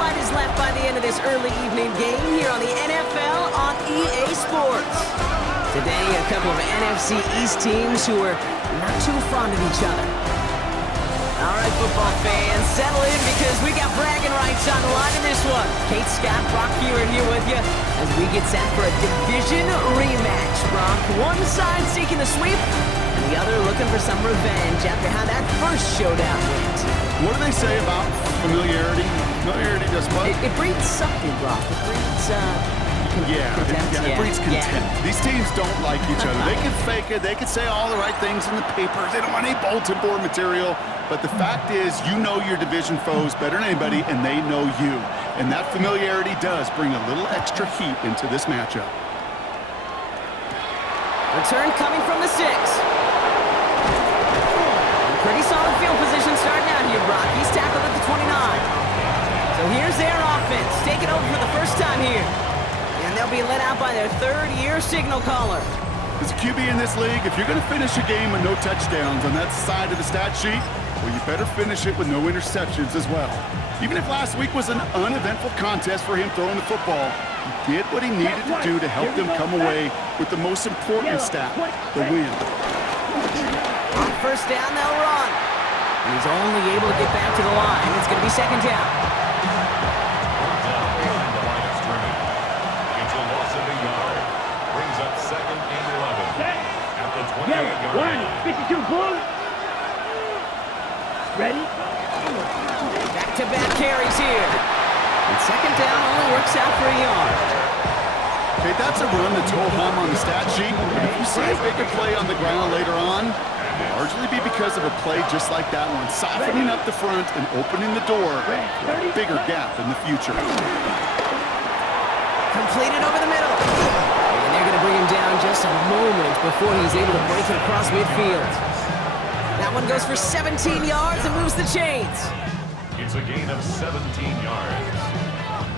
light is left by the end of this early evening game here on the NFL on EA Sports. Today, a couple of NFC East teams who are not too fond of each other. All right, football fans, settle in because we got bragging rights on the line in this one. Kate, Scott, Brock Hewer here with you as we get set for a division rematch. Brock, one side seeking the sweep, and the other looking for some revenge after how that first showdown went. What do they say about familiarity? Familiarity does what? It breeds something, Brock. It breeds, it breeds contempt. These teams don't like each other. They can fake it. They can say all the right things in the papers. They don't want any bulletin board material. But the fact is, you know your division foes better than anybody, and they know you. And that familiarity does bring a little extra heat into this matchup. Return coming from the 6. Pretty solid field position starting out here, Brock. He's tackled at the 29. So here's their offense, taking over for the first time here. And they'll be let out by their third-year signal caller. As a QB in this league, if you're going to finish a game with no touchdowns on that side of the stat sheet, well, you better finish it with no interceptions as well. Even if last week was an uneventful contest for him throwing the football, he did what he needed to do to help them come away with the most important stat, the win. On first down, they'll run. And he's only able to get back to the line. It's going to be second down. It's a loss of a yard. Brings up second and 11. At the 28-yard line. 52 Bulls. Ready? Back-to-back carries here. And second down only works out for a yard. Okay, that's a run that's go home on the stat sheet. But if you see a bigger play on the ground later on, it'll largely be because of a play just like that one, softening up the front and opening the door for a bigger gap in the future. Completed over the middle. And they're going to bring him down just a moment before he's able to break it across midfield. That one goes for 17 yards and moves the chains. It's a gain of 17 yards.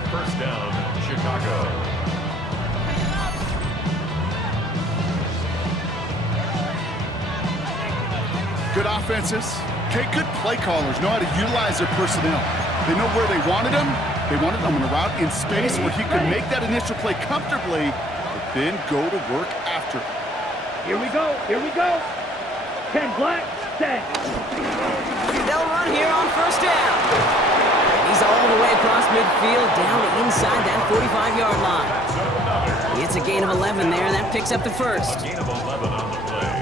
First down, Chicago. Good offenses. Okay, good play callers know how to utilize their personnel. They know where they wanted them. They wanted them on a route in space where he could make that initial play comfortably, but then go to work after. Here we go. Here we go. 10 black, set. They'll run here on first down. And he's all the way across midfield, down inside that 45-yard line. It's a gain of 11 there, and that picks up the first. A gain of 11 on the play.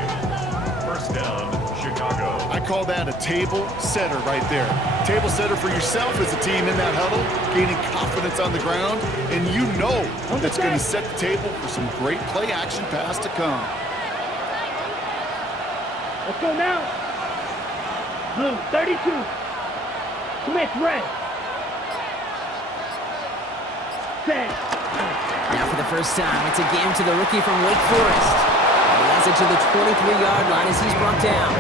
First down, Chicago. I call that a table setter right there. Table setter for yourself as a team in that huddle, gaining confidence on the ground, and you know that's going to set the table for some great play action pass to come. Let's go now. Blue, 32. Smith, red. Set. Now for the first time, it's a game to the rookie from Wake Forest. He has it to the 23-yard line as he's brought down.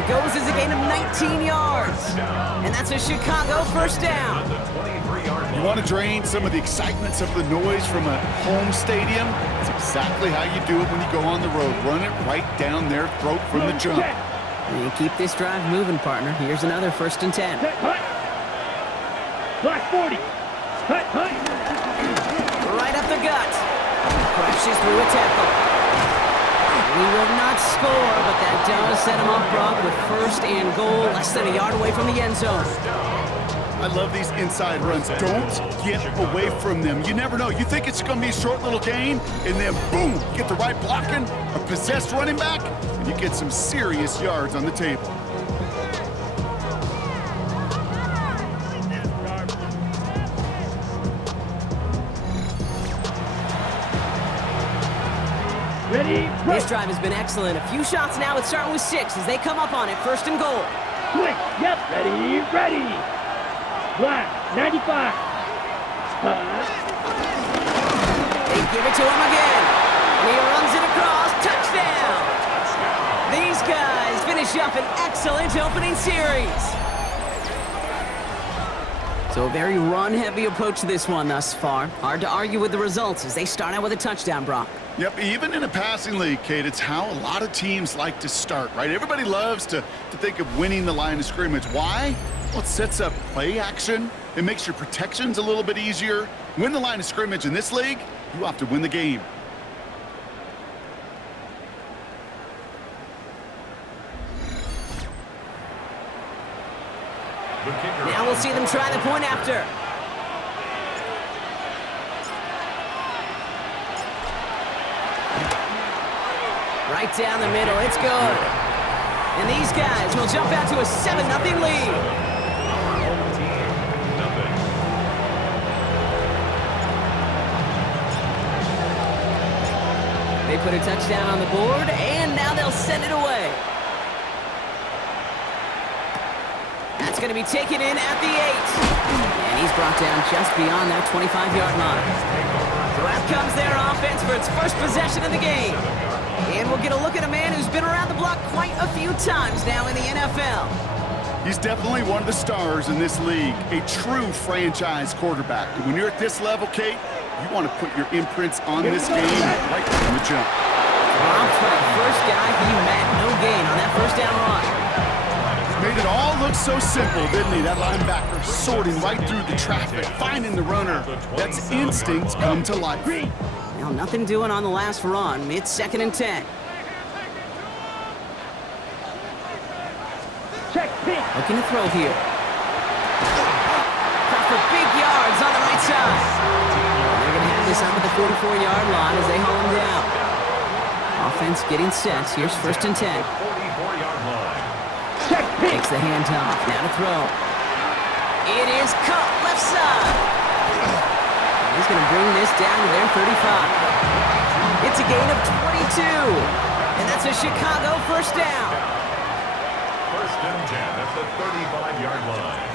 It goes as a gain of 19 yards. And that's a Chicago first down. You want to drain some of the excitements of the noise from a home stadium? It's exactly how you do it when you go on the road. Run it right down their throat from the jump. And keep this drive moving, partner. Here's another first and 10. Black 40. Hut, hut. Right up the gut. Crashes through a tackle. He will not score, but that does set him up, Brock, with first and goal, less than a yard away from the end zone. I love these inside runs. Don't get away from them. You never know. You think it's going to be a short little gain, and then boom, get the right blocking, a possessed running back, and you get some serious yards on the table. Ready? This drive has been excellent. A few shots now. It's starting with 6 as they come up on it. First and goal. Quick. Yep. Ready. Ready. Black, 95. They give it to him again. And he runs it across. Touchdown! These guys finish up an excellent opening series. So a very run-heavy approach to this one thus far. Hard to argue with the results as they start out with a touchdown, Brock. Yep, even in a passing league, Kate, it's how a lot of teams like to start, right? Everybody loves to think of winning the line of scrimmage. Why? Well, it sets up play action. It makes your protections a little bit easier. Win the line of scrimmage in this league, you have to win the game. Now we'll see them try the point after. Right down the middle, it's good. And these guys will jump out to a 7-0 lead. They put a touchdown on the board, and now they'll send it away. That's going to be taken in at the 8. And he's brought down just beyond that 25-yard line. So out comes their offense for its first possession of the game. And we'll get a look at a man who's been around the block quite a few times now in the NFL. He's definitely one of the stars in this league, a true franchise quarterback. And when you're at this level, Kate, you want to put your imprints on this game right from the jump. Dropped for the first guy he met. No gain on that first down run. Made it all look so simple, didn't he? That linebacker sorting right through the traffic, finding the runner. That's instincts come to life. Now, nothing doing on the last run. It's 2nd and 10. Check pitch. Looking to throw here. Caught for big yards on the right side. They're going to have this up at the 44-yard line as they haul him down. Offense getting set. Here's 1st and 10. 44-yard line. Check pitch. Takes the handoff. Now to throw. It is caught left side. He's going to bring this down to their 35. It's a gain of 22. And that's a Chicago first down. 1st and 10 at the 35-yard line.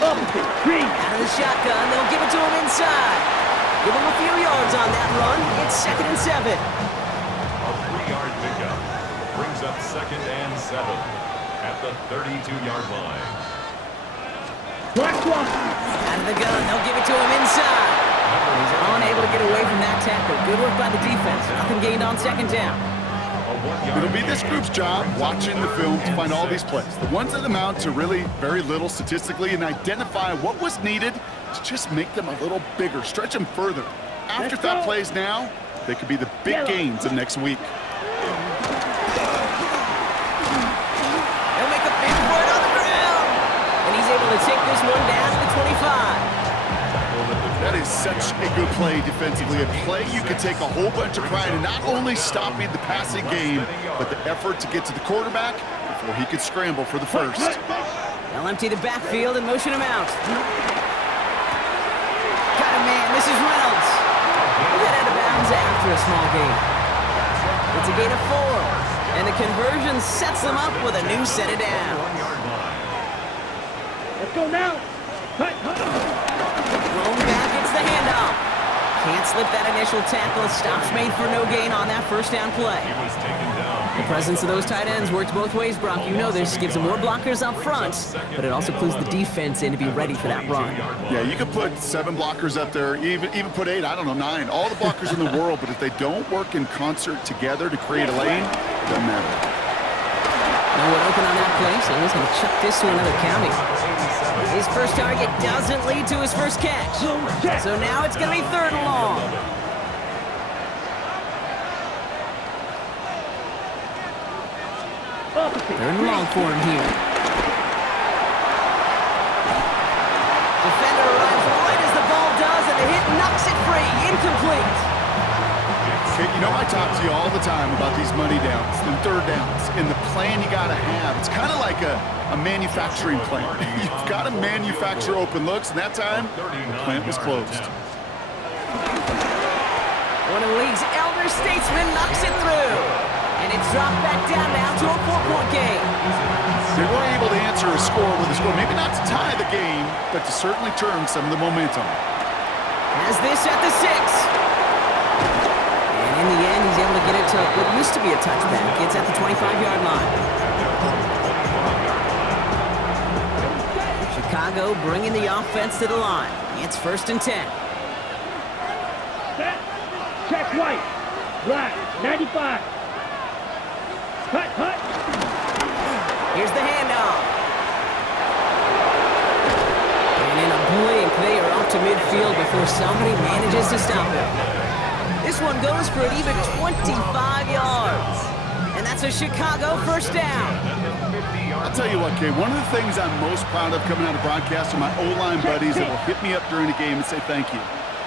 Opposite. Green. Out of the shotgun, they'll give it to him inside. Give him a few yards on that run. It's 2nd and 7. A 3-yard pickup brings up 2nd and 7 at the 32-yard line. Black one. Out of the gun, they'll give it to him inside. He's unable to get away from that tackle. Good work by the defense. Nothing gained on 2nd down. It'll be this group's job watching the film to find all these plays. The ones that amount to really very little statistically and identify what was needed to just make them a little bigger, stretch them further. Afterthought plays now, they could be the big gains of next week. They'll make a big for it on the ground. And he's able to take this one down to the 25. That is such a good play defensively. A play you could take a whole bunch of pride in not only stopping the passing game, but the effort to get to the quarterback before he could scramble for the first. They'll empty the backfield and motion him out. Got a man, this is Reynolds. He'll head out of bounds after a small gain. It's a gain of 4. And the conversion sets them up with a new set of downs. Let's go now. Cut. Thrown back, it's the handoff. Can't slip that initial tackle. Stops made for no gain on that first down play. He was taken down. The presence of those tight ends works both ways, Brock. You know this. Gives them more blockers up front, but it also clues the defense in to be ready for that run. Yeah, you could put 7 blockers up there, even put 8, I don't know, 9. All the blockers in the world, but if they don't work in concert together to create a lane, it doesn't matter. No one open on that play, so he's going to chuck this to another county. His first target doesn't lead to his first catch. So now it's going to be 3rd and long. Opposite. 3rd and long for him here. Defender arrives right as the ball does, and the hit knocks it free. Incomplete. Okay, you know I talk to you all the time about these money downs and 3rd downs and the plan you got to have. It's kind of like a manufacturing plant. You've got to manufacture open looks, and that time, the plant was closed. One of the league's elder statesmen knocks it through. And it's dropped back down now to a 4-point game. They were able to answer a score with a score, maybe not to tie the game, but to certainly turn some of the momentum. Has this at the 6. And in the end, he's able to get it to what used to be a touchback. It's at the 25-yard line. Chicago bringing the offense to the line. It's 1st and 10. Set. Check white. Black. 95. Cut. Here's the handoff. to midfield before somebody manages to stop him. This one goes for an even 25 yards. And that's a Chicago first down. I'll tell you what, Kay, one of the things I'm most proud of coming out of broadcast are my O-line buddies that will hit me up during the game and say thank you.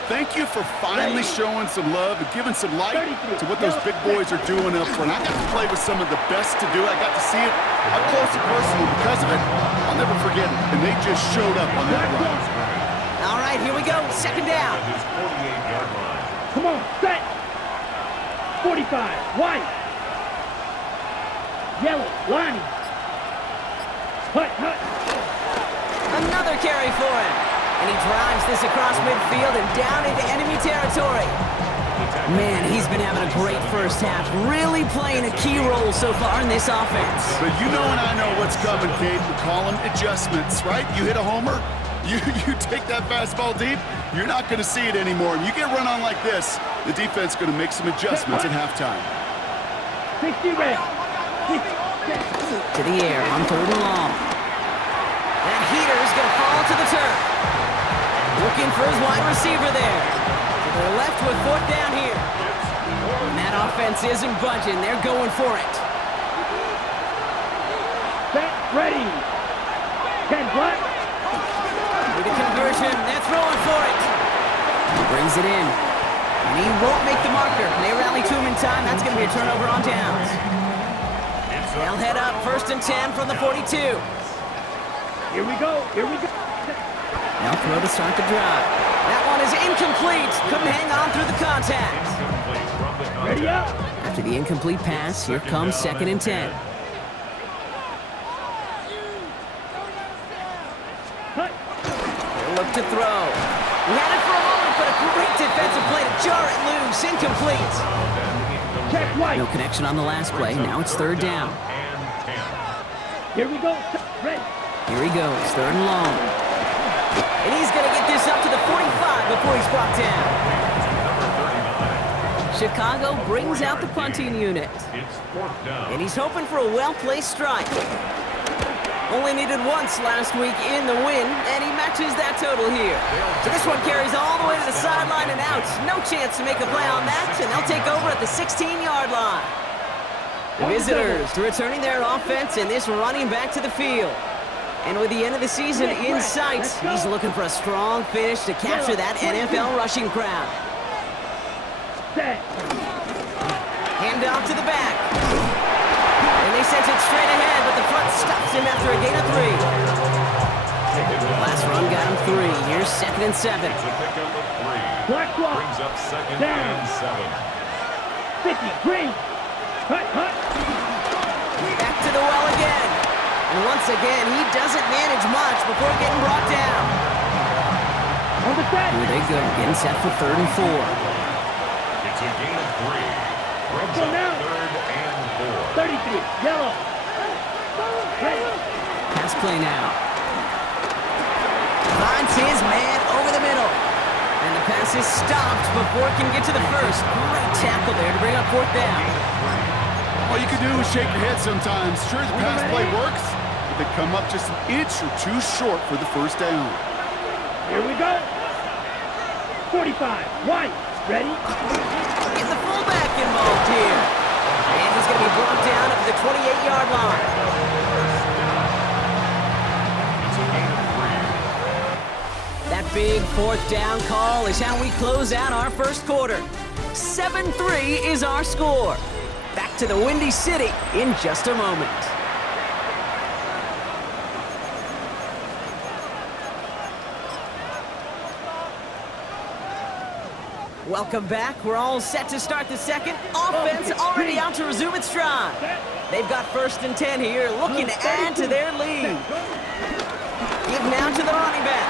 Thank you for finally showing some love and giving some light to what those big boys are doing up front. I got to play with some of the best to do it. I got to see it up close and personal. Because of it, I'll never forget it. And they just showed up on that run. All right, here we go. Second down. His 48-yard line. Come on, set. 45, white. Yellow, line. Hut, hut. Another carry for him. And he drives this across midfield and down into enemy territory. Man, he's been having a great first half, really playing a key role so far in this offense. But you know and I know what's coming, Kate. We call them adjustments, right? You hit a homer, you take that fastball deep, you're not going to see it anymore. You get run on like this, the defense is going to make some adjustments at halftime. 60 red. 60. To the air on third and long. That heater is going to fall to the turf. Looking for his wide receiver there. To their left with fourth down here. And that offense isn't budging. They're going for it. Set, ready. 10 black. With a conversion, they're throwing for it. He brings it in. And he won't make the marker. They rally to him in time. That's going to be a turnover on downs. They'll head up first and 10 from the 42. Here we go, here we go. Now throw to start the drive. That one is incomplete. Couldn't hang on through the contact. Ready up. After the incomplete pass, here comes second and 10. Hut. They'll look to throw. He had it for a moment, but a great defensive play to jar it loose. Incomplete. Check white. No connection on the last play. Now it's third down. Here we go. Red. Here he goes, third and long. And he's going to get this up to the 45 before he's brought down. Chicago brings out the punting unit. It's fourth down. And he's hoping for a well-placed strike. Only needed once last week in the win, and he matches that total here. So this one carries all the way to the sideline and out. No chance to make a play on that, and they'll take over at the 16-yard line. The visitors returning their offense, and this running back to the field. And with the end of the season in sight, he's looking for a strong finish to capture that NFL rushing crowd. Set. Hand off to the back. And they sent it straight ahead, but the front stops him after a gain of 3. Last run got him 3. Here's second and 7. It's a pickup of 3. Black block. Brings up second Down. and 7. 50, green. Hut, hut. Back to the well again. And once again, he doesn't manage much before getting brought down. On the set. Here they go, getting set for third and 4. It's a gain of 3. Brings Go up now. third and 4. 33, yellow. Red. Pass play now. Finds his man over the middle. And the pass is stopped before it can get to the first. Great tackle there to bring up fourth down. All you can do is shake your head sometimes. Sure, the pass play works, but they come up just an inch or two short for the first down. Here we go. 45, white. Ready? Get the fullback involved here. And he's going to be brought down at the 28-yard line. It's a gain of 3. That big fourth down call is how we close out our first quarter. 7-3 is our score. Back to the Windy City in just a moment. Welcome back. We're all set to start the second. Offense already out to resume its stride. They've got first and 10 here, looking to add to their lead. Give now to the running back.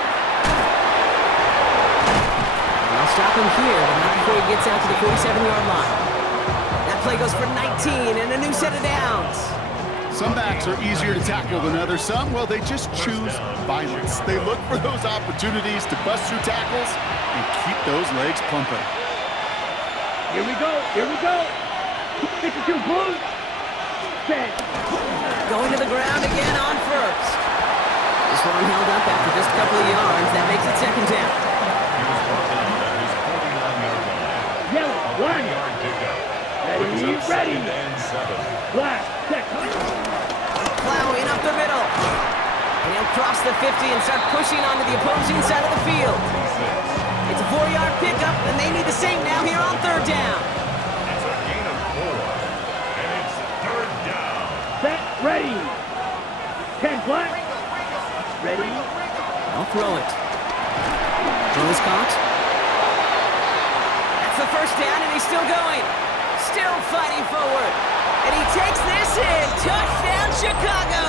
And they'll stop him here, but not before he gets out to the 47-yard line. That play goes for 19 and a new set of downs. Some backs are easier to tackle than others. Some, well, they just choose violence. They look for those opportunities to bust through tackles and keep those legs pumping. Here we go, here we go. 52 blue. Set. Going to the ground again on first. This one held up after just a couple of yards. That makes it second down. urgency and start pushing onto the opposing side of the field. It's a 4-yard pickup, and they need the same now here on third down. It's a gain of 4, and it's third down. Set, ready. 10 black. Ready. I'll throw it. Throw is caught. That's the first down, and he's still going. Still fighting forward. And he takes this in. Touchdown, Chicago!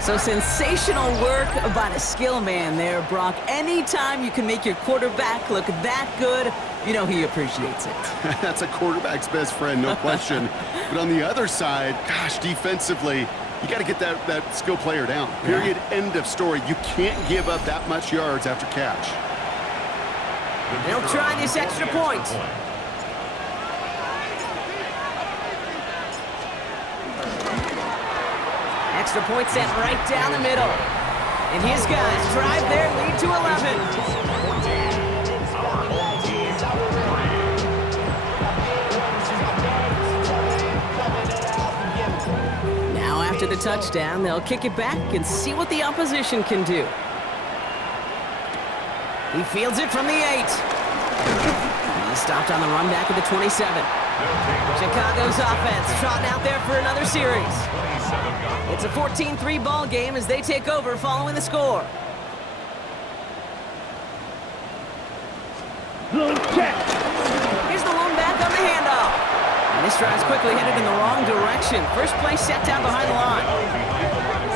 So sensational work by the skill man there, Brock. Anytime you can make your quarterback look that good, you know he appreciates it. That's a quarterback's best friend, no question. But on the other side, gosh, defensively, you got to get that skill player down. Period, end of story. You can't give up that much yards after catch. They'll try this extra point. Extra point sent right down the middle. And his guys drive their lead to 11. Now after the touchdown, they'll kick it back and see what the opposition can do. He fields it from the 8. He's stopped on the run back at the 27. Chicago's offense trotting out there for another series. It's a 14-3 ball game as they take over following the score. Check. Here's the lone back on the handoff. And this drive's quickly headed in the wrong direction. First play set down behind the line.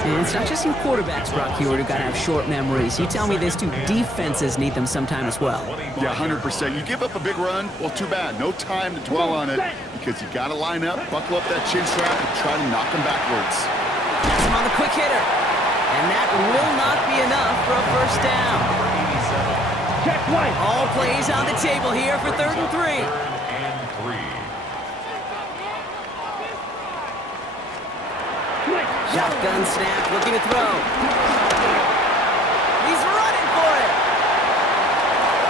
And it's not just you quarterbacks, Brock Hewitt, who got to have short memories. You tell me this too, defenses need them sometime as well. Yeah, 100%. You give up a big run, well, too bad. No time to dwell on it because you got to line up, buckle up that chin strap, and try to knock them backwards. That's him on the quick hitter. And that will not be enough for a first down. Check right. All plays on the table here for 3rd and 3. Shotgun snap, looking to throw. He's running for it.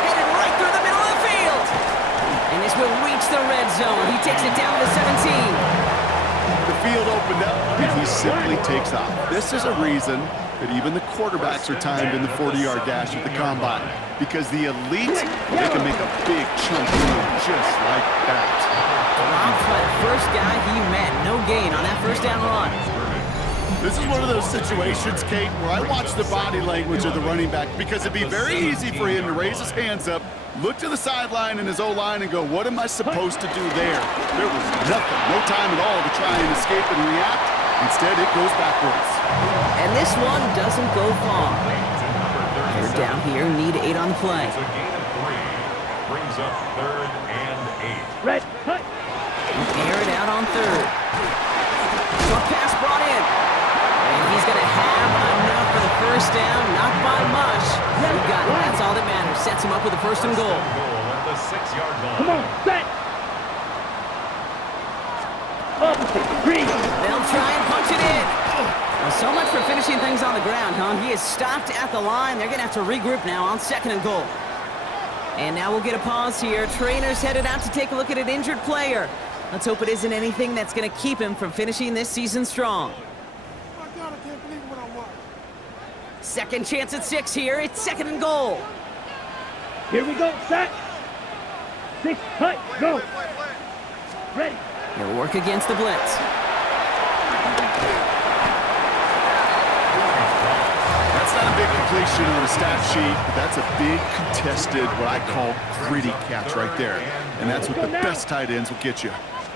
Headed right through the middle of the field. And this will reach the red zone. He takes it down to the 17. The field opened up, and he simply takes off. This is a reason that even the quarterbacks are timed in the 40-yard dash at the combine. Because the elite, they can make a big chunk move just like that. Dropped by the first guy he met. No gain on that first down run. This is one of those situations, Kate, where I watch the body language of the running back because it'd be very easy for him to raise his hands up, look to the sideline in his O-line and go, what am I supposed to do there? There was nothing, no time at all to try and escape and react. Instead, it goes backwards. And this one doesn't go far. They're down here, need 8 on the play. It's a gain of 3. Brings up 3rd and 8. Red, cut. Air it out on 3rd. Short pass brought in. And he's going to have enough for the first down. Not by much. He got it. That's all that matters. Sets him up with a 1st and goal. At the 6-yard line. Come on, set. Opposite, green. They'll try and punch it in. Well, so much for finishing things on the ground, huh? He is stopped at the line. They're going to have to regroup now on 2nd and goal. And now we'll get a pause here. Trainer's headed out to take a look at an injured player. Let's hope it isn't anything that's going to keep him from finishing this season strong. My God, I can't believe what I watched. Second chance at 6 here. It's 2nd and goal. Here we go, set. 6, cut, go. Ready. He'll work against the blitz. That's not a big completion on a stat sheet, but that's a big contested, what I call gritty catch right there. And that's what the best tight ends will get you.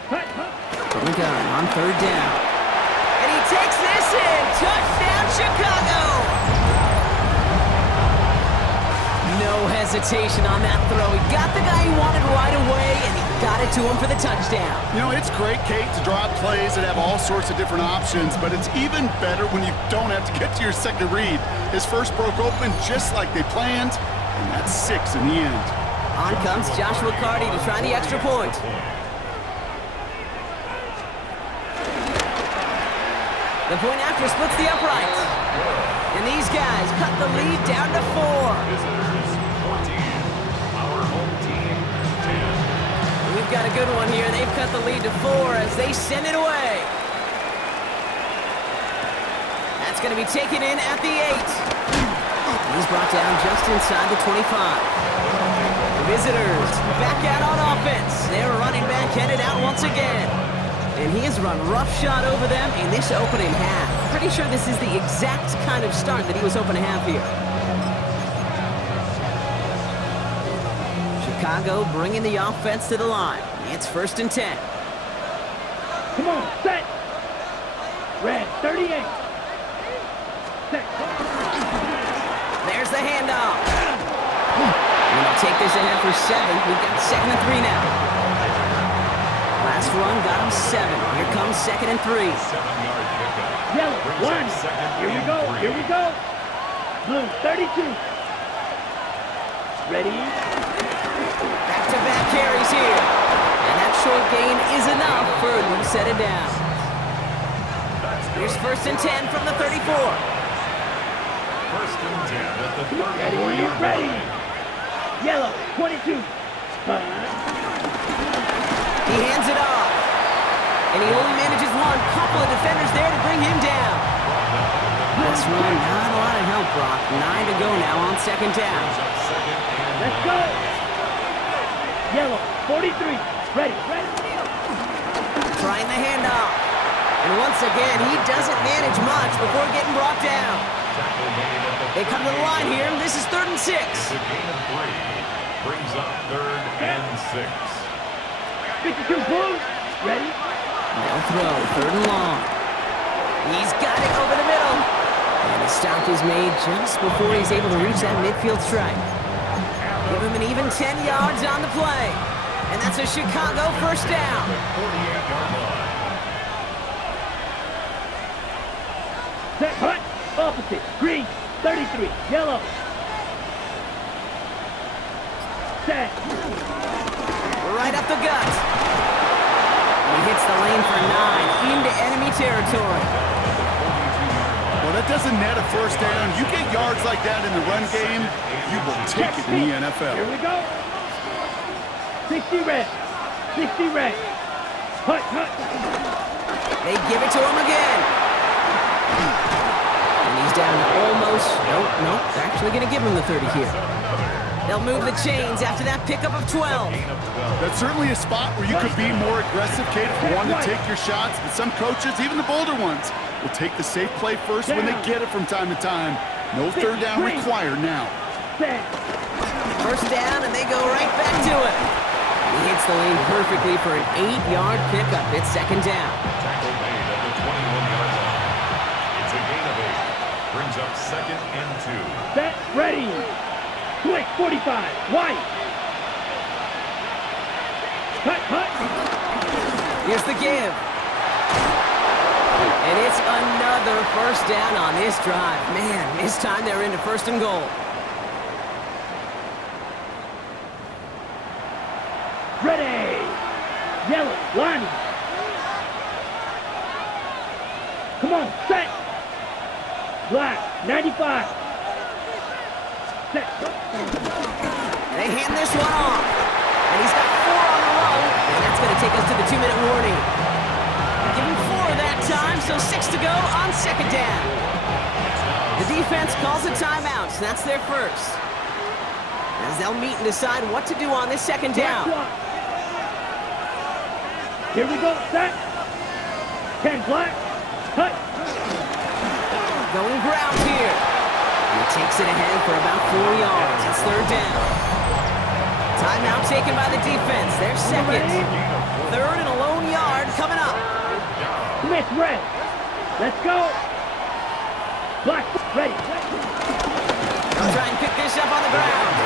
Cut, cut. From the gun on 3rd down. And he takes this in. Touchdown, Chicago! No hesitation on that throw. He got the guy he wanted right away, and he got it to him for the touchdown. You know, it's great, Kate, to draw up plays that have all sorts of different options, but it's even better when you don't have to get to your second read. His first broke open just like they planned, and that's 6 in the end. On comes Joshua Carty to try the extra point. The point after splits the upright. And these guys cut the lead down to 4. Visitors 14. Our home team 10. We've got a good one here. They've cut the lead to 4 as they send it away. That's It's going to be taken in at the 8. He's brought down just inside the 25. The visitors back out on offense. Their running back headed out once again. And he has run roughshod over them in this opening half. Pretty sure this is the exact kind of start that he was hoping to have here. Chicago bringing the offense to the line. It's 1st and 10. Come on, set. Red, 38. Set. There's the handoff. And they'll take this ahead for 7. We've got 2nd and 3 now. Last run got him 7. Here comes 2nd and 3. 7-yard pickup. Yellow, one. Here we go, here we go. Blue, 32. Ready? Back-to-back carries here. And that short gain is enough for a new set of downs. Here's 1st and 10 from the 34. 1st and 10 at the 34-yard Ready. line. Yellow, 22. He hands it off. And he only manages one. Couple of defenders there to bring him down. This run, not a lot of help, Brock. 9 to go now on 2nd down. Let's go. Yellow, 43. Ready. Trying the handoff. And once again, he doesn't manage much before getting brought down. They come to the line here. This is 3rd and 6. It's a gain of 3. Brings up 3rd and 6. 52 Blue. Ready? They'll throw 3rd and long. He's got it over the middle. And the stop is made just before he's able to reach that midfield strike. Give him an even 10 yards on the play. And that's a Chicago 1st down. 48-yard line. Set. Hut. Opposite. Green. 33. Yellow. Set. Right up the gut. And he hits the lane for 9 into enemy territory. Well, that doesn't net a 1st down. You get yards like that in the run game, you will take it in the NFL. Here we go. 60 red. 60 red. Hut. They give it to him again. And he's down to almost, nope, they're actually going to give him the 30 here. They'll move the chains after that pickup of 12. That's certainly a spot where you could be more aggressive, Kate, if you want to take your shots. But some coaches, even the bolder ones, will take the safe play first when they get it from time to time. No 3rd down required now. 1st down, and they go right back to it. He hits the lane perfectly for an 8-yard pickup. It's 2nd down. Tackle made at the 21-yard line. It's a gain of 8. Brings up 2nd and 2. Set. Ready. Quick. 45. White. Hut. Here's the give. And it's another 1st down on this drive. Man, this time they're into 1st and goal. Ready. Yellow. Line. Come on. Set. Black. 95. Set. They hand this one off. And he's got 4 on the row. And that's going to take us to the 2-minute warning. Give him 4 that time, so 6 to go on 2nd down. The defense calls a timeout, so that's their 1st. As they'll meet and decide what to do on this 2nd down. Here we go. Set. 10 black. Hut. Going ground here. He takes it ahead for about 4 yards. It's 3rd down. Timeout taken by the defense. They're 2nd. 3rd and a lone yard coming up. Smith red. Let's go. Black. Ready. They'll try and pick this up on the ground.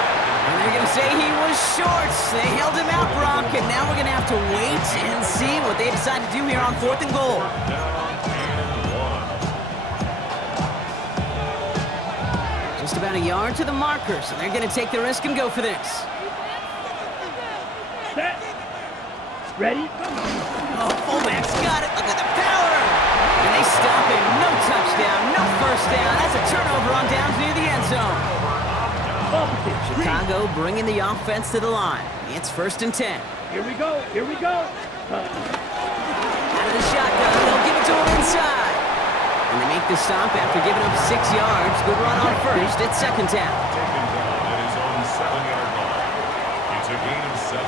And they're going to say he was short. They held him out, Brock, and now we're going to have to wait and see what they decide to do here on 4th and goal. Just about a yard to the marker, so they're going to take the risk and go for this. Set. Ready. Oh, fullback's got it. Look at the power. And they stop him. No touchdown, no 1st down. That's a turnover on downs near the end zone. Chicago bringing the offense to the line. It's 1st and 10. Here we go. Here we go. Out of the shotgun, they'll give it to him inside. And they make the stop after giving up 6 yards. Good run on first. It's second down. Taken down at his own 7-yard line. It's a gain of 7.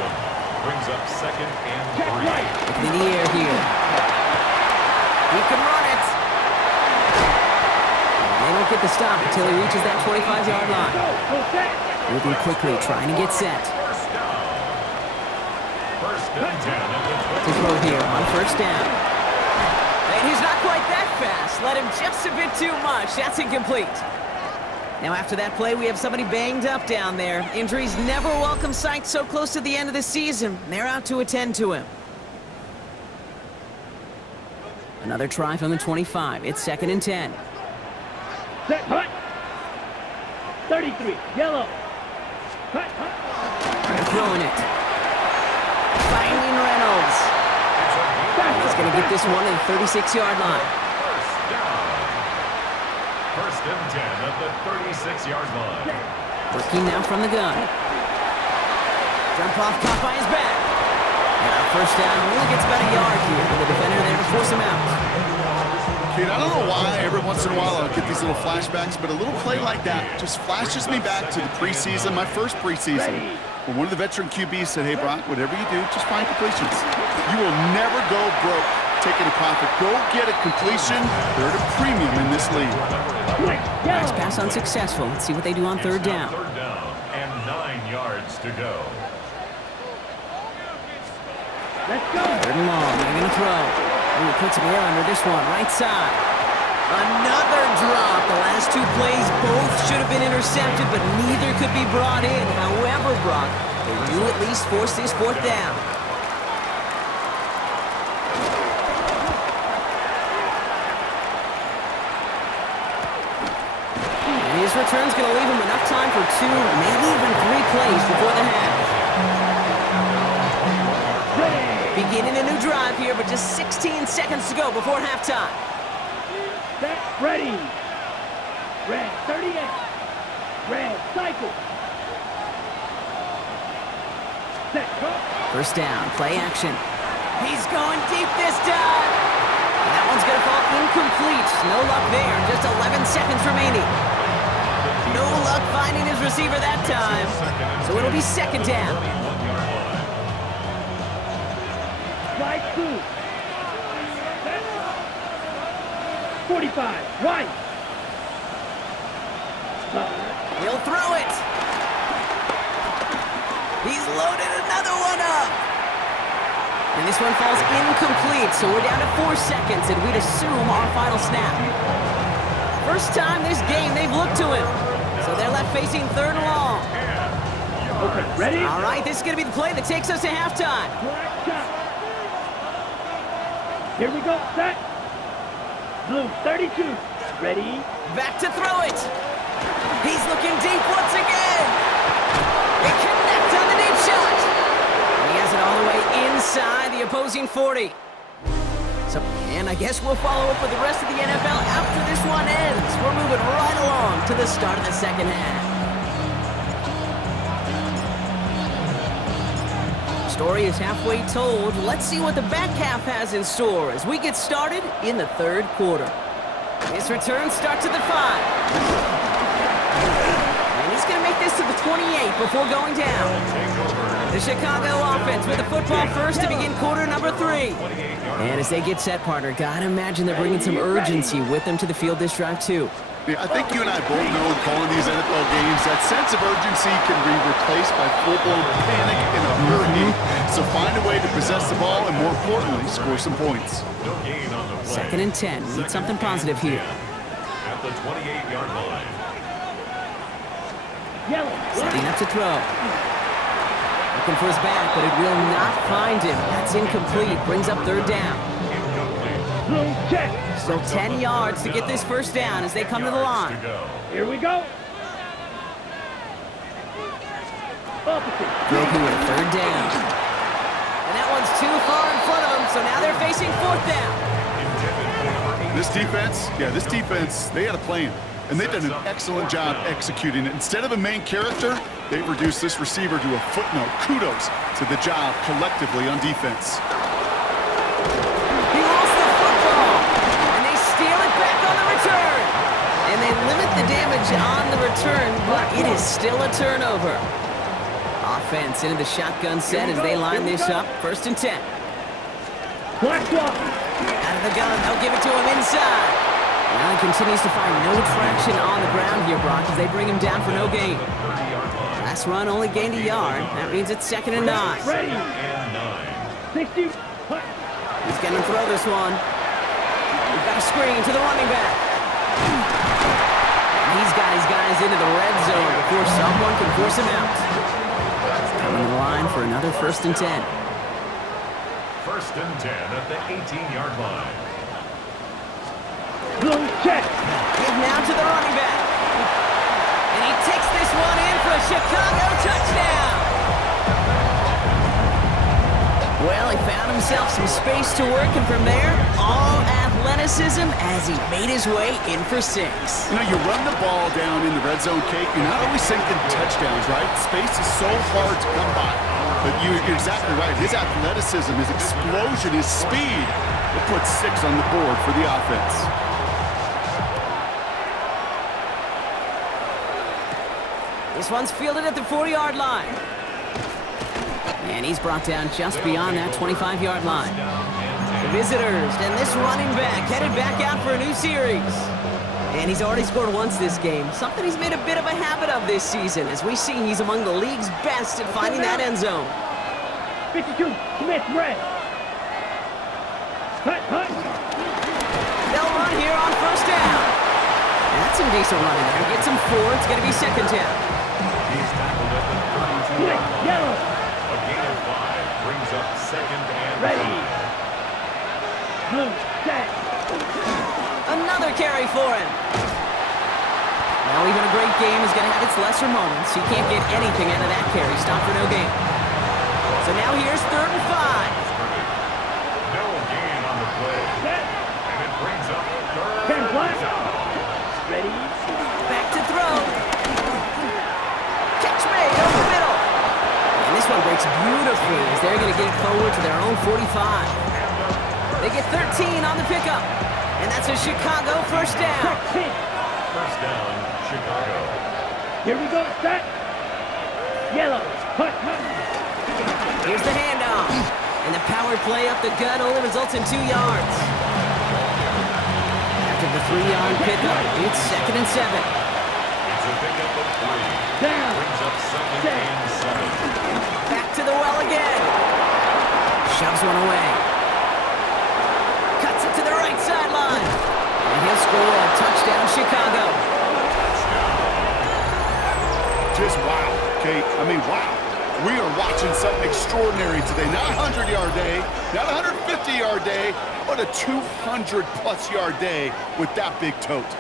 Brings up second and 3. Looking in the air here. He can run it. They don't get the stop until he reaches that 25-yard line. Moving quickly, trying to get set. First and 10 at the 20. To throw here on first down. And he's not quite that fast. Let him just a bit too much. That's incomplete. Now after that play, we have somebody banged up down there. Injuries never a welcome sight so close to the end of the season. They're out to attend to him. Another try from the 25. It's second and 10. Set, hut. 33, yellow. Hut, hut. Throwing it. Finding Reynolds. And he's going to get this one at the 36-yard line. First and 10 at the 36-yard line. Working now from the gun. Jump off, caught by his back. And on first down, only gets about a yard here with the defender there to force him out. Kid, I don't know why every once in a while I'll get these little flashbacks, but a little play like that just flashes me back to the preseason, my first preseason, when one of the veteran QBs said, hey, Brock, whatever you do, just find completions. You will never go broke taking a profit. Go get a completion. They're at a premium in this league. Nice pass unsuccessful. Let's see what they do on third down. Third down and 9 yards to go. Let's go. Third and long. They're going to throw. Ooh, puts him air under this one. Right side. Another drop. The last 2 plays both should have been intercepted, but neither could be brought in. However, Brock, they do at least force this fourth down. And his return's going to leave him enough time for 2, maybe even 3 plays before the half. Beginning a new drive here, but just 16 seconds to go before halftime. Set, ready. Red, 38. Red, cycle. Set, go. First down, play action. He's going deep this time. And that one's going to fall incomplete. No luck there, just 11 seconds remaining. No luck finding his receiver that time. So it'll be second down. Right, 2. Set. 45, right. He'll throw it. He's loaded another one up. And this one falls incomplete, so we're down to 4 seconds, and we'd assume our final snap. First time this game they've looked to him. So they're left facing third and long. Okay, ready? All right, this is going to be the play that takes us to halftime. Black shot. Here we go, set. Blue, 32. Ready? Back to throw it. He's looking deep once again. He connects on the deep shot. And he has it all the way inside the opposing 40. And I guess we'll follow up with the rest of the NFL after this one ends. We're moving right along to the start of the second half. The story is halfway told. Let's see what the back half has in store as we get started in the third quarter. His return starts at the 5. And he's going to make this to the 28 before going down. The Chicago offense with the football first to begin quarter number 3. And as they get set, partner, gotta imagine they're bringing some urgency with them to the field this drive, too. Yeah, I think you and I both know in calling these NFL games, that sense of urgency can be replaced by full-blown panic in a hurry. So find a way to possess the ball and, more importantly, score some points. No gain on the play. Second and 10. Need something positive here. At the 28-yard line. Yellow. Setting up to throw. Looking for his back, but it will not find him. That's incomplete. Brings up third down. Blue, check. Still 10 yards to get this first down as they come to the line. Here we go. Opposite. Throw here, third down. And that one's too far in front of them, so now they're facing fourth down. This defense, they had a plan. And they've done an excellent job executing it. Instead of a main character, they've reduced this receiver to a footnote. Kudos to the job collectively on defense. He lost the football, and they steal it back on the yardage on the return, but it is still a turnover. Offense into the shotgun set as they line this up. 1st and 10. Black block. Out of the gun, they'll give it to him inside. Now he continues to find no traction on the ground here, Brock, as they bring him down for no gain. Last run only gained a yard. That means it's 2nd and 9. Ready. 60. He's going to throw this one. He's got a screen to the running back. And he's got his guys into the red zone before someone can force him out. Coming to the line for another 1st and 10. 1st and 10 at the 18-yard line. Blue check. Give now to the running back. And he takes this one in for a Chicago touchdown. Well, he found himself some space to work, and from there, all athleticism as he made his way in for 6. You know, you run the ball down in the red zone, Kate, you're not always thinking touchdowns, right? Space is so hard to come by. But you're exactly right. His athleticism, his explosion, his speed will put 6 on the board for the offense. This one's fielded at the 40-yard line. And he's brought down just beyond that 25-yard line. The visitors, and this running back headed back out for a new series. And he's already scored once this game, something he's made a bit of a habit of this season. As we see, he's among the league's best at finding that end zone. 52, Smith, red. Hut. They'll run here on 1st down. And that's some decent running there. Gets him 4. It's going to be 2nd down. He's tackled at the 32. Split, yellow. A gain of 5 brings up 2nd and Ready. Blue, set. Another carry for him. Well, even a great game is going to have its lesser moments. He can't get anything out of that carry. Stop for no gain. So now here's 3rd and 5. No gain on the play. Set. And it brings up 3rd 10 black. down. Ready. Back to throw. Catch made over the middle. And this one breaks beautifully as they're going to get it forward to their own 45. They get 13 on the pickup. And that's a Chicago 1st down. 1st down, Chicago. Here we go, set. Yellow. Hut. Here's the handoff. And the power play up the gut only results in 2 yards. After the 3-yard pickup, it's 2nd and 7. It's a pickup of 3. Down. Brings up 2nd and 7. Back to the well again. Shoves one away. Cuts it to the right sideline. And he'll score a touchdown, Chicago. Just wow, Kate. I mean, wow. We are watching something extraordinary today. Not a 100-yard day, not a 150-yard day, but a 200-plus-yard day with that big tote.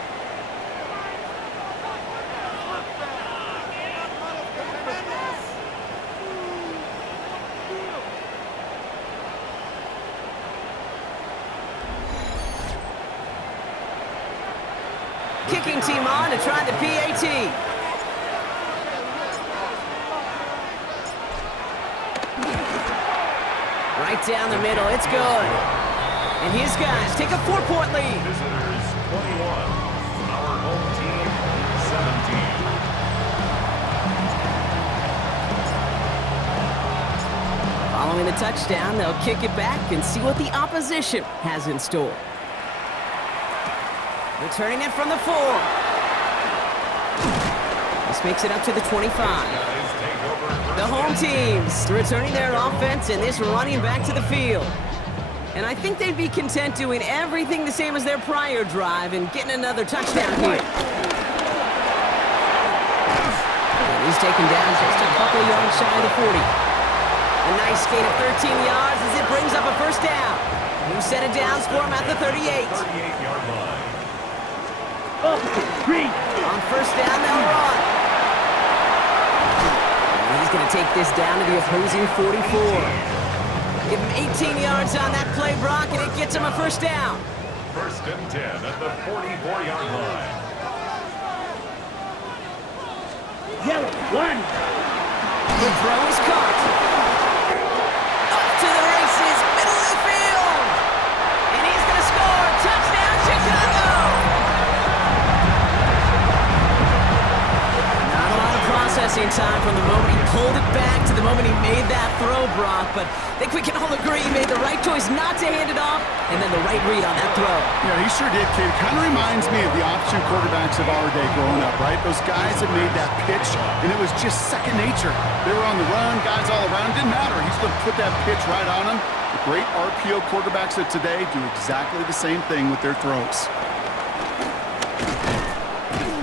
Kicking team on to try the PAT. Right down the middle, it's good. And his guys take a 4-point lead. Visitors 21. Our home team 17. Following the touchdown, they'll kick it back and see what the opposition has in store. Returning it from the 4. This makes it up to the 25. The home teams returning their offense and this running back to the field. And I think they'd be content doing everything the same as their prior drive and getting another touchdown here. And he's taken down just a couple yards shy of the 40. A nice gain of 13 yards as it brings up a 1st down. New set of downs for him at the 38. 38-yard line. Up. 3. On 1st down, they'll run. And he's going to take this down to the opposing 44. Give him 18 yards on that play, Brock, and it gets him a 1st down. 1st and 10 at the 44-yard line. Yellow. 1. The throw is caught. Up to the races, middle of the field. And he's going to score. Touchdown, Chicago. Interesting time from the moment he pulled it back to the moment he made that throw, Brock. But I think we can all agree he made the right choice not to hand it off, and then the right read on that throw. Yeah, he sure did, kid. Kind of reminds me of the option quarterbacks of our day growing up, right? Those guys that made that pitch, and it was just second nature. They were on the run, guys all around. Didn't matter. He's going to put that pitch right on them. The great RPO quarterbacks of today do exactly the same thing with their throws.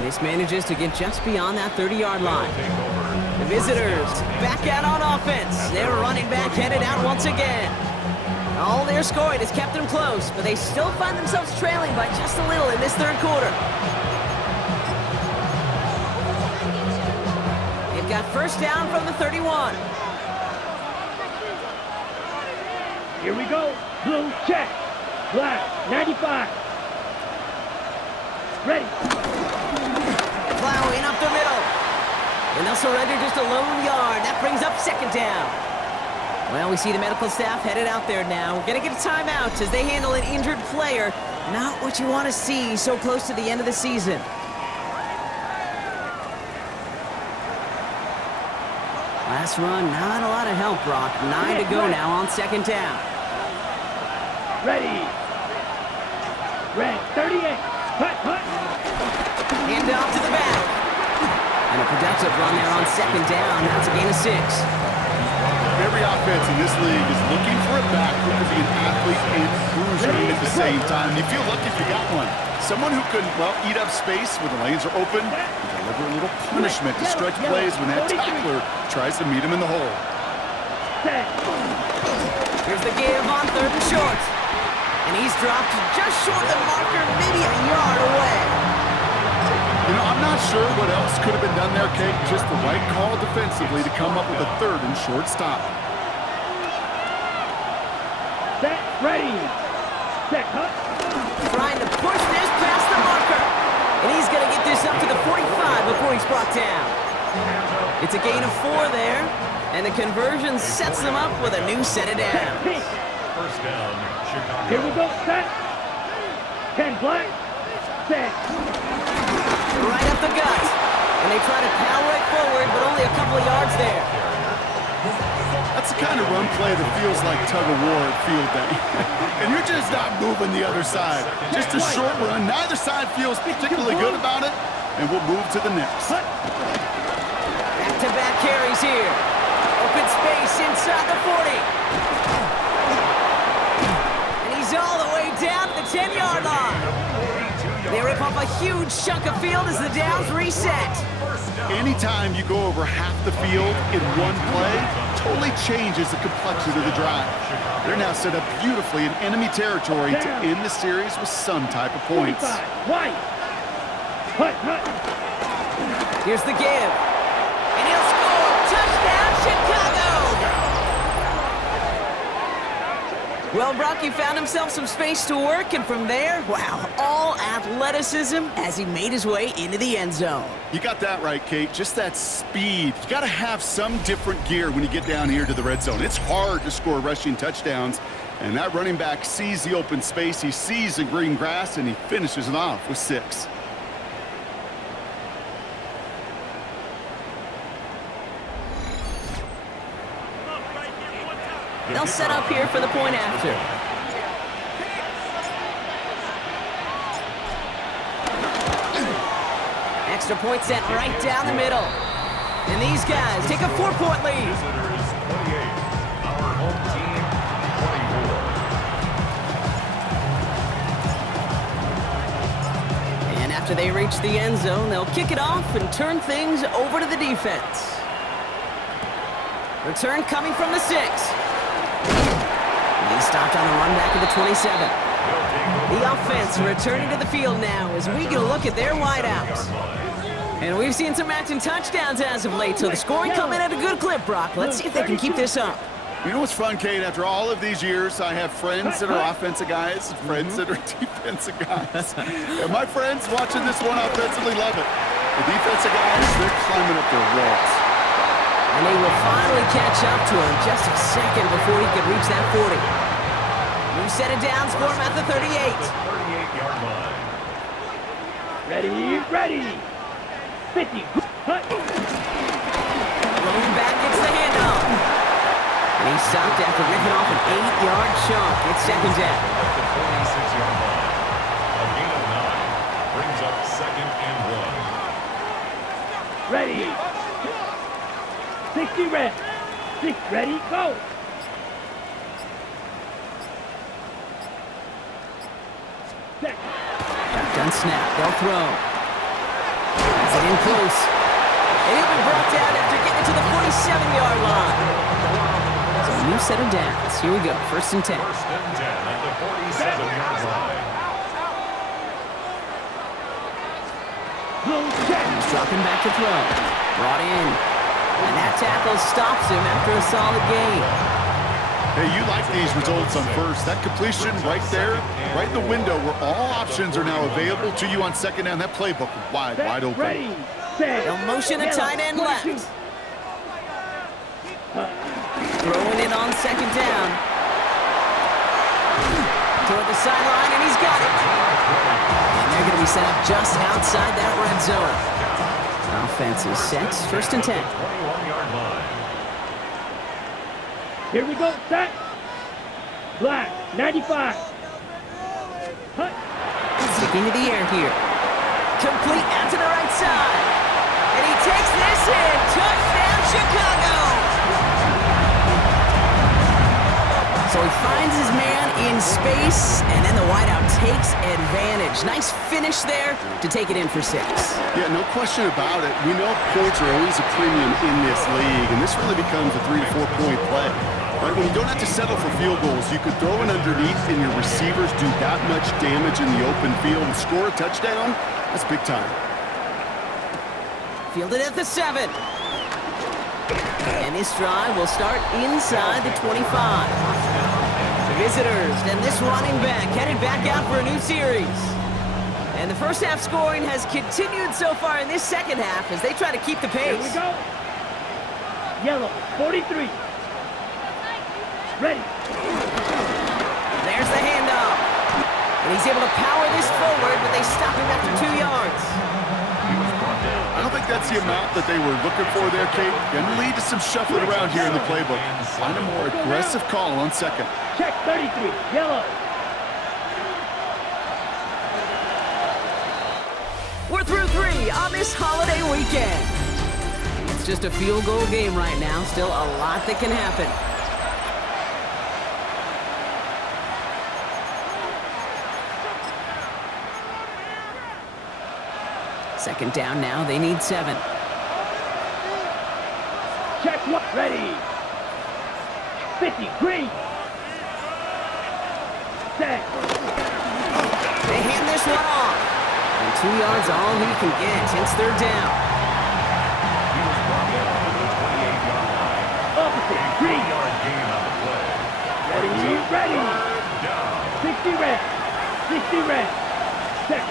This manages to get just beyond that 30-yard line. The visitors back out on offense. Their running back headed out once again. All their scoring has kept them close, but they still find themselves trailing by just a little in this third quarter. They've got first down from the 31. Here we go. Blue, check. Black, 95. Ready. Plowing up the middle. And they'll surrender just a lone yard. That brings up second down. Well, we see the medical staff headed out there now. We're going to get a timeout as they handle an injured player. Not what you want to see so close to the end of the season. Last run, not a lot of help, Brock. 9 to go now on second down. Ready. Red, 38. Hut, hut. Hand off to the back. And a productive run there on second down. That's a gain of 6. Every offense in this league is looking for a back who can be an athlete and a bruiser at the same time. You feel lucky if you got one. Someone who can, well, eat up space when the lanes are open and deliver a little punishment to stretch plays when that tackler tries to meet him in the hole. Here's the give on third and short. And he's dropped just short of the marker, maybe a yard away. You know, I'm not sure what else could have been done there, Kate. Just the right call defensively to come up with a third and short stop. Set, ready. Set, hut. Trying to push this past the marker. And he's going to get this up to the 45 before he's brought down. It's a gain of 4 there. And the conversion sets them up with a new set of downs. First down, Chicago. Here we go, set. 10 black. Set. Right up the gut. And they try to power it forward, but only a couple of yards there. That's the kind of run play that feels like tug-of-war at field day. And you're just not moving the other side. Just a short run. Neither side feels particularly good about it. And we'll move to the next. Back-to-back carries here. Open space inside the 40. And he's all the way down to the 10-yard line. They rip off a huge chunk of field as the downs reset. Anytime you go over half the field in one play, totally changes the complexion of the drive. They're now set up beautifully in enemy territory to end the series with some type of points. White. Hut, hut. Here's the give. And he'll score. Touchdown, Chicago! Well, Brocky found himself some space to work, and from there, wow, all athleticism as he made his way into the end zone. You got that right, Kate. Just that speed. You got to have some different gear when you get down here to the red zone. It's hard to score rushing touchdowns, and that running back sees the open space, he sees the green grass, and he finishes it off with 6. They'll set up here for the point after. Extra point set right down the middle. And these guys take a 4-point lead. Visitors 28, our home team 24. And after they reach the end zone, they'll kick it off and turn things over to the defense. Return coming from the 6. He stopped on the run back of the 27. The offense returning to the field now as we get a look at their wideouts. And we've seen some matching touchdowns as of late, so the scoring coming at a good clip, Brock. Let's see if they can keep this up. You know what's fun, Kate? After all of these years, I have friends that are offensive guys and friends that are defensive guys. And my friends watching this one offensively love it. The defensive guys, they're climbing up their walls. And they will finally catch up to him just a second before he could reach that 40. New set of downs for him at the 38. 38-yard line. Ready, ready. 50. Hut. And he stopped after ripping off an 8-yard chunk. It's second down. At the 46-yard line. A gain of 9 brings up second and 1. Ready. 60 red. 6 ready, go. Set. Shotgun snap. They'll throw. Pass it in close. And he'll be brought down after getting to the 47-yard line. So a new set of downs. Here we go. First and 10. First and 10 at the 47-yard line. Blue check. He's dropping back to throw. Brought in. And that tackle stops him after a solid gain. Hey, you like these results on first. That completion right there, right in the window where all options are now available to you on second down. That playbook wide open. Ready. Set. They'll motion a tight end left. 22. Throwing it on second down. Toward the sideline, and he's got it. And they're going to be set up just outside that red zone. Offense is set. First and 10. 21-yard line. Here we go, set. Black, 95. Hut. Sticking to the air here. Complete out to the right side. And he takes this in. Touchdown, Chicago. So he finds his man in space, and then the wideout takes advantage. Nice finish there to take it in for 6. Yeah, no question about it. We know points are always a premium in this league, and this really becomes a 3 to 4 point play. Right? When you don't have to settle for field goals, you could throw it underneath, and your receivers do that much damage in the open field and score a touchdown. That's big time. Fielded at the 7. And this drive will start inside the 25. The visitors and this running back headed back out for a new series. And the first half scoring has continued so far in this second half as they try to keep the pace. Here we go. Yellow, 43. Ready. There's the handoff. And he's able to power this forward, but they stop him after 2 yards. I don't think that's the amount that they were looking for there, Kate. Gonna lead to some shuffling around here in the playbook. Find a more aggressive call on second. Check 33, yellow. We're through 3 on this holiday weekend. It's just a field goal game right now. Still a lot that can happen. Second down now. They need 7. Check one, ready. 50, green. Set. They hand this one off. And 2 yards all he can get. It's third down. He was brought down to the 28-yard line. Opposite, green. 3-yard gain on the play. Ready. Down. 60 red. 60 red. Set.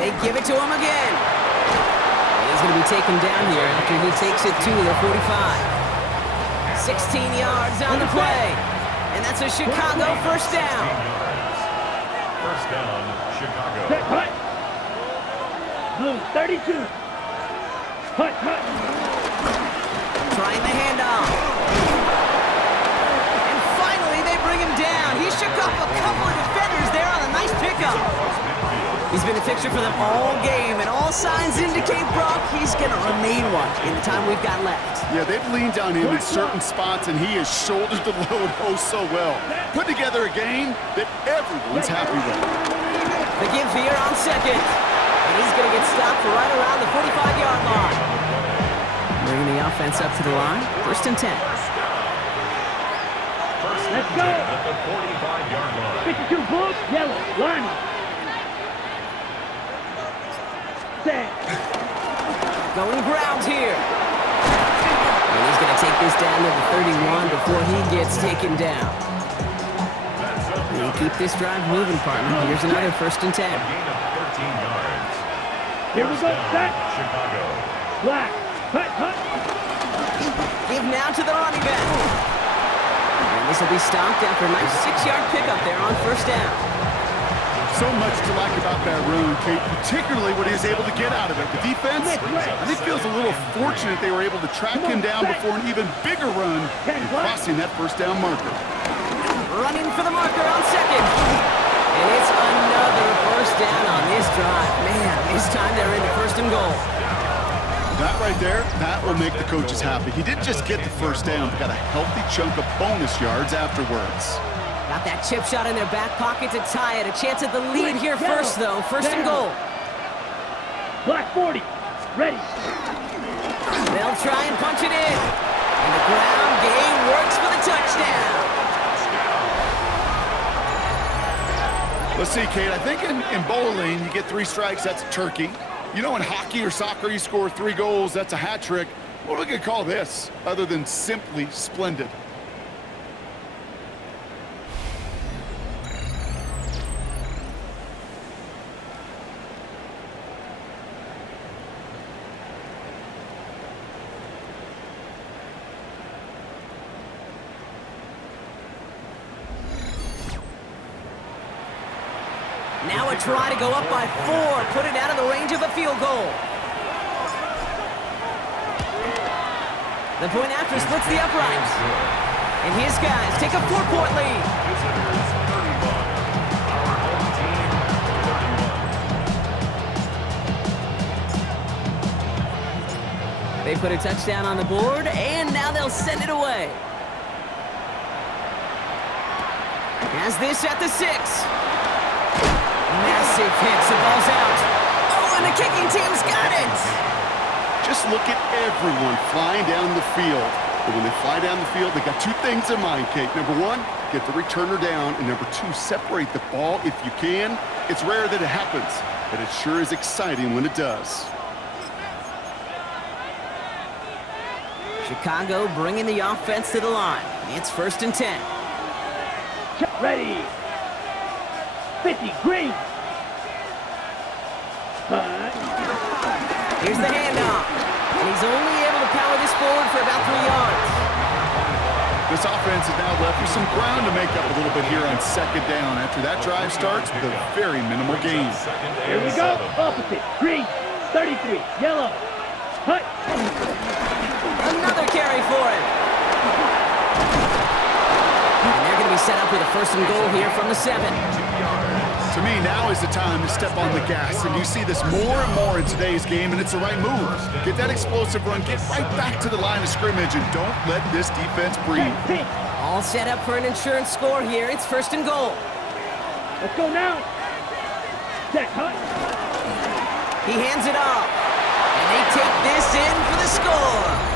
They give it to him again. And he's going to be taken down here after he takes it to the 45. 16 yards on the play. And that's a Chicago first down. First down, Chicago. Set, hut. Blue, 32. Hut. Trying the handoff. And finally they bring him down. He shook off a couple of defenders there on a nice pickup. He's been a fixture for them all game, and all signs indicate, Brock, he's going to remain one in the time we've got left. Yeah, they've leaned on him in certain spots, and he has shouldered the load oh so well. Put together a game that everyone's happy with. The give here on second. And he's going to get stopped right around the 45-yard line. Bringing the offense up to the line. First and 10. Let's go. At the 45-yard line. 52, blue, yellow, line. Set. Going ground here. And he's going to take this down to the 31 before he gets taken down. And you keep this drive moving, partner. Here's another first and 10. Gain of 13 yards. Here we go, set. Chicago. Black, hut. Give now to the running back. And this will be stopped after a nice 6-yard pickup there on first down. So much to like about that run, Kate, particularly what he was able to get out of it. The defense, I think, feels a little fortunate they were able to track him down before an even bigger run and crossing that first down marker. Running for the marker on second. And it's another first down on this drive. Man, this time they're in the first and goal. That right there, that will make the coaches happy. He didn't just get the first down, but got a healthy chunk of bonus yards afterwards. Got that chip shot in their back pocket to tie it. A chance at the lead here first, though. First and goal. Black 40, ready. They'll try and punch it in. And the ground game works for the touchdown. Let's see, Kate, I think in bowling, you get 3 strikes, that's a turkey. You know, in hockey or soccer, you score 3 goals, that's a hat trick. What are we going to call this, other than simply splendid? Now a try to go up by 4, put it out of the range of a field goal. The point after splits the uprights. And his guys take a 4-point lead. Visitors 31. Our home team 31. They put a touchdown on the board, and now they'll send it away. Has this at the 6. Massive hits, the ball's out. Oh, and the kicking team's got it! Just look at everyone flying down the field. But when they fly down the field, they got 2 things in mind, Kate. Number 1, get the returner down. And number 2, separate the ball if you can. It's rare that it happens, but it sure is exciting when it does. Chicago bringing the offense to the line. It's first and 10. Ready. 50, green. Here's the handoff. And he's only able to power this forward for about 3 yards. This offense is now left with some ground to make up a little bit here on second down after that drive starts with a very minimal gain. Here we go. Opposite. Green. 33. Yellow. Hut. Another carry for him. And they're going to be set up with a first and goal here from the 7. To me, now is the time to step on the gas, and you see this more and more in today's game, and it's the right move. Get that explosive run, get right back to the line of scrimmage, and don't let this defense breathe. All set up for an insurance score here. It's first and goal. Let's go now. Set, hut. He hands it off. And they take this in for the score.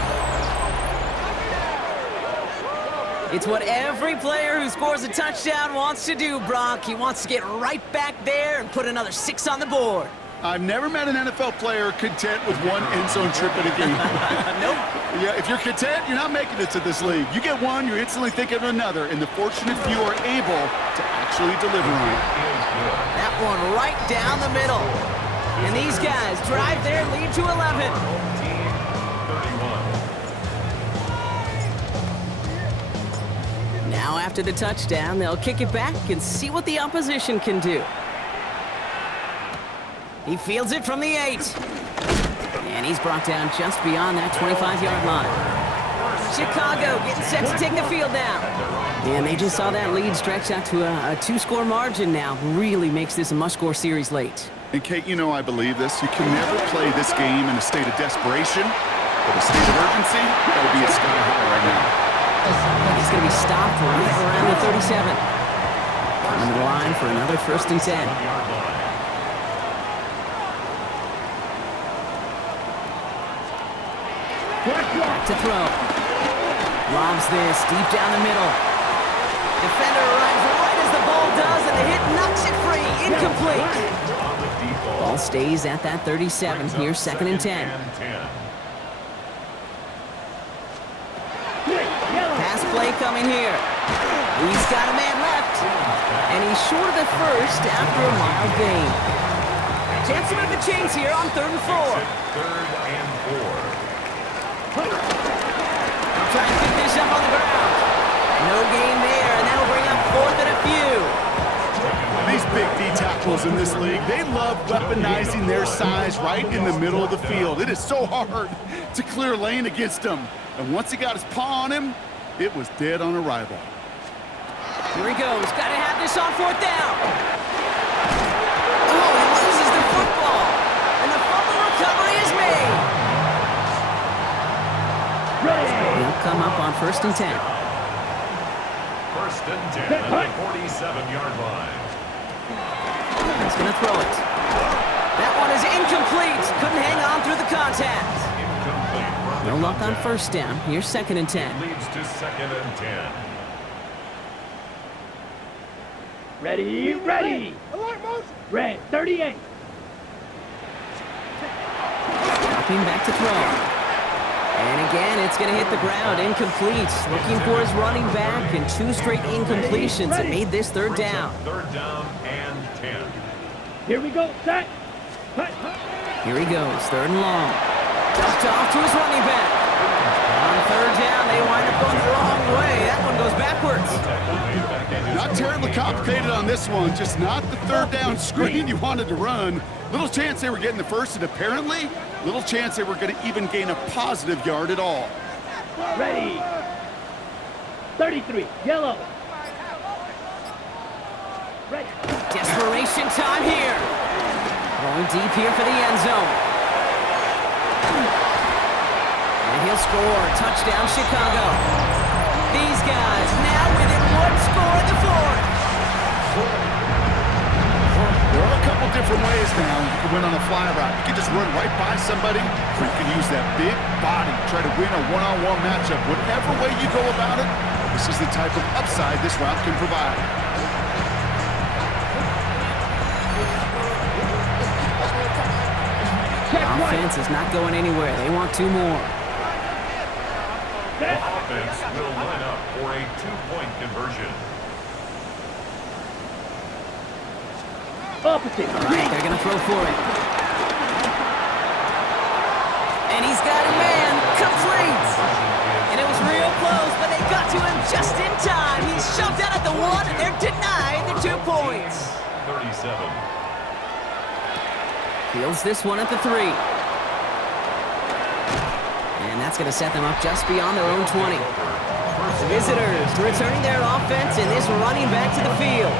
It's what every player who scores a touchdown wants to do, Brock. He wants to get right back there and put another 6 on the board. I've never met an NFL player content with 1 end zone trip in a game. Nope. Yeah, if you're content, you're not making it to this league. You get 1, you're instantly thinking of another, and the fortunate few are able to actually deliver on it. That one right down the middle. And these guys drive their lead to 11. Now after the touchdown, they'll kick it back and see what the opposition can do. He fields it from the 8. And he's brought down just beyond that 25-yard line. Chicago getting set to take the field now. And they just saw that lead stretch out to a 2-score margin now. Really makes this a must-score series late. And Kate, you know I believe this. You can never play this game in a state of desperation, but a state of urgency, that'll be at sky high right now. He's going to be stopped right around the 37. On the line for another first and 10. Back to throw. Lobs this deep down the middle. Defender arrives right as the ball does, and the hit knocks it free. Incomplete. Ball stays at that 37. Here's second and 10. Pass play coming here. He's got a man left. And he's short of the first after a mild gain. Chance to move the chains here on 3rd and 4. 3rd and 4. Try and pick this up on the ground. No gain there, and that'll bring up 4th and a few. These big D tackles in this league. They love weaponizing their size right in the middle of the field. It is so hard to clear lane against them. And once he got his paw on him, it was dead on arrival. Here he goes. Got to have this on 4th down. Oh, he loses the football. And the fumble recovery is made. He'll come up on 1st and 10. 1st and 10 at the 47-yard line. He's going to throw it. That one is incomplete. Couldn't hang on through the contact. Incomplete. No luck on 1st down. Here's 2nd and 10. Leads to 2nd and 10. Ready, ready. Red, 38. Dropping back to throw. And again, it's going to hit the ground. Incomplete. Looking for his running back, and 2 straight incompletions. It made this 3rd down. 3rd down and 10. Here we go, set. Here he goes, 3rd and long. Dumped off to his running back. On 3rd down, they wind up going the wrong way. That one goes backwards. Not terribly complicated on this one, just not the 3rd down screen you wanted to run. Little chance they were getting the first, and apparently, little chance they were going to even gain a positive yard at all. Ready. 33, yellow. Ready. Desperation time here. Going deep here for the end zone. And he'll score. Touchdown, Chicago. These guys now within 1 score in the 4th. There are a couple different ways now you can win on a fly route. You can just run right by somebody, or you can use that big body, try to win a one-on-one matchup. Whatever way you go about it, this is the type of upside this route can provide. Offense is not going anywhere. They want 2 more. The offense will line up for a 2-point conversion. Opposite. All right, they're going to throw for it. And he's got a man. Complete. And it was real close, but they got to him just in time. He's shoved out at the 1, and they're denied the 2 points. 37. Fields this one at the 3. And that's going to set them up just beyond their own 20. The visitors returning their offense, and this running back to the field.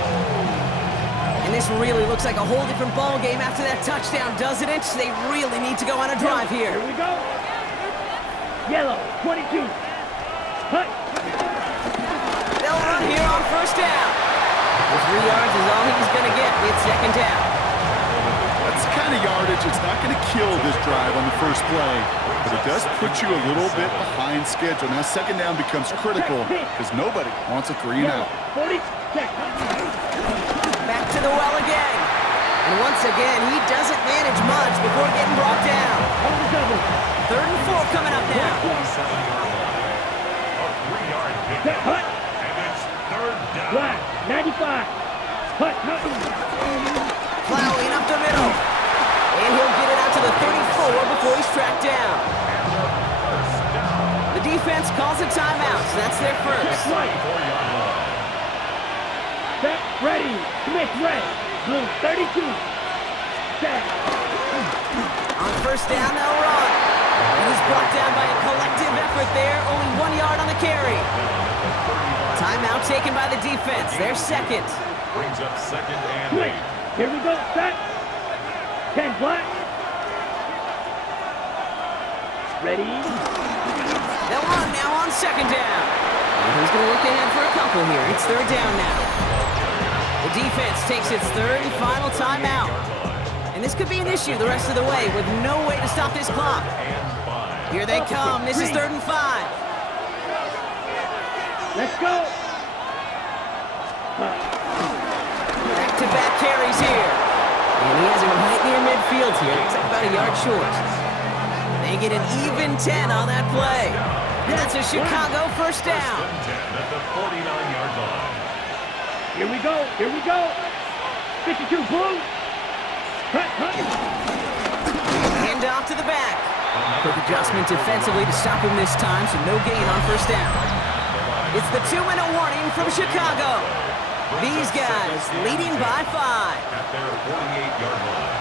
And this really looks like a whole different ball game after that touchdown, doesn't it? They really need to go on a drive here. Here we go. Yellow, 22. Hut. They'll run here on 1st down. The 3 yards is all he's going to get. It's 2nd down. That's the kind of yardage it's not going to kill this drive on the first play, but it does put you a little bit behind schedule. Now 2nd down becomes critical because nobody wants a 3 and out. 40. Back to the well again. And once again, he doesn't manage much before getting brought down. 3rd and 4 coming up now. 47-yard line. A 3-yard pickup. Hut. And it's 3rd down. Black, 95. Hut. Plowing up the middle. And he'll get it out to the 34 before he's tracked down. The defense calls a timeout, so that's their first. 4-yard line. Set, ready. Smith, red. Blue, 32. Set. On 1st down, they'll run. And he's brought down by a collective effort there. Only 1 yard on the carry. Timeout taken by the defense. Their second. Brings up 2nd and Switch. 8. Here we go. Set. 10 black. Ready. They'll run now on 2nd down. And he's going to look ahead for a couple here. It's 3rd down now. The defense takes its 3rd and final timeout. And this could be an issue the rest of the way with no way to stop this clock. Here they come. This is 3rd and 5. Let's go. Back-to-back carries here. And he has it right near midfield here. It's about a yard short. They get an even 10 on that play. And that's a Chicago 1st down. 10 at the 49-yard line. Here we go. Here we go. 52 blue. Hut. Hand off to the back. Quick adjustment defensively to stop him this time, so no gain on 1st down. It's the 2-minute warning from Chicago. These guys leading by 5. At their 48-yard line.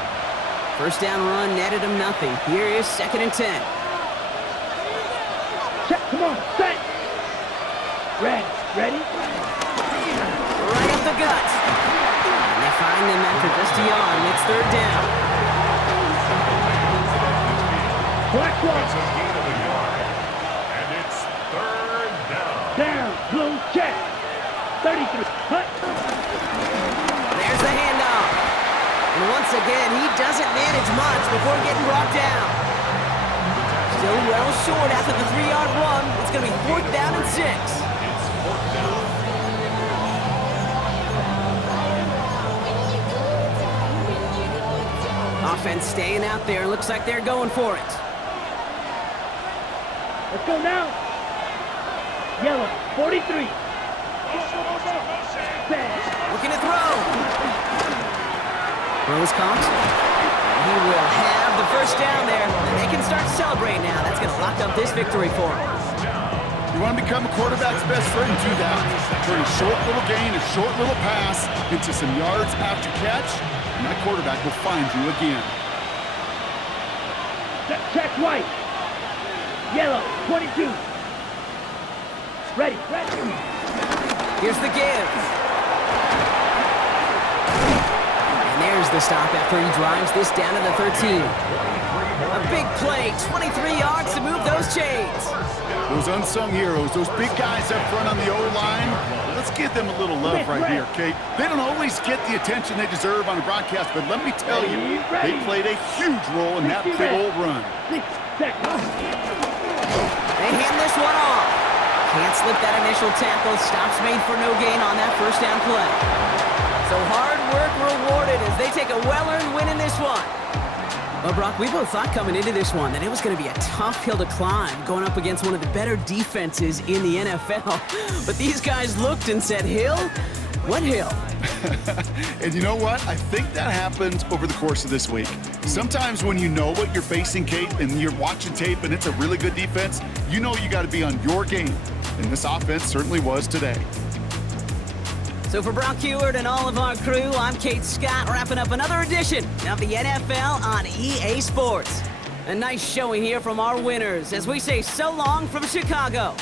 First down run netted them nothing. Here is 2nd and 10. Check, come on, set. Ready? Right up the gut. And they find them after just a yard, and it's 3rd down. Black It's a one. gain of a yard. And it's 3rd down. Down, blue, check. 33, hut. There's the handoff. And once again, he doesn't manage much before getting brought down. Still well short after the 3-yard run. It's going to be 4th down and 6. It's 4th down. Offense staying out there. Looks like they're going for it. Let's go now. Yellow, 43. Looking to throw. Throws caught. And he will have the first down there. And they can start celebrating now. That's going to lock up this victory for him. You want to become a quarterback's best friend, do that. Turn a short little gain, a short little pass into some yards after catch, and that quarterback will find you again. Check white. Yellow, 22. Ready. Here's the give. And there's the stop after he drives this down to the 13. A big play, 23 yards to move those chains. Those unsung heroes, those big guys up front on the O-line, let's give them a little love right here, Kate. They don't always get the attention they deserve on the broadcast, but let me tell you, they played a huge role in that big old run. They hand this one off. Can't slip that initial tackle. Stops made for no gain on that first down play. So hard work rewarded as they take a well-earned win in this one. Well, Brock, we both thought coming into this one that it was going to be a tough hill to climb going up against one of the better defenses in the NFL. But these guys looked and said, hill? What hill? And you know what? I think that happens over the course of this week. Sometimes when you know what you're facing, Kate, and you're watching tape and it's a really good defense, you know you got to be on your game. And this offense certainly was today. So for Brock Heward and all of our crew, I'm Kate Scott, wrapping up another edition of the NFL on EA Sports. A nice showing here from our winners as we say so long from Chicago.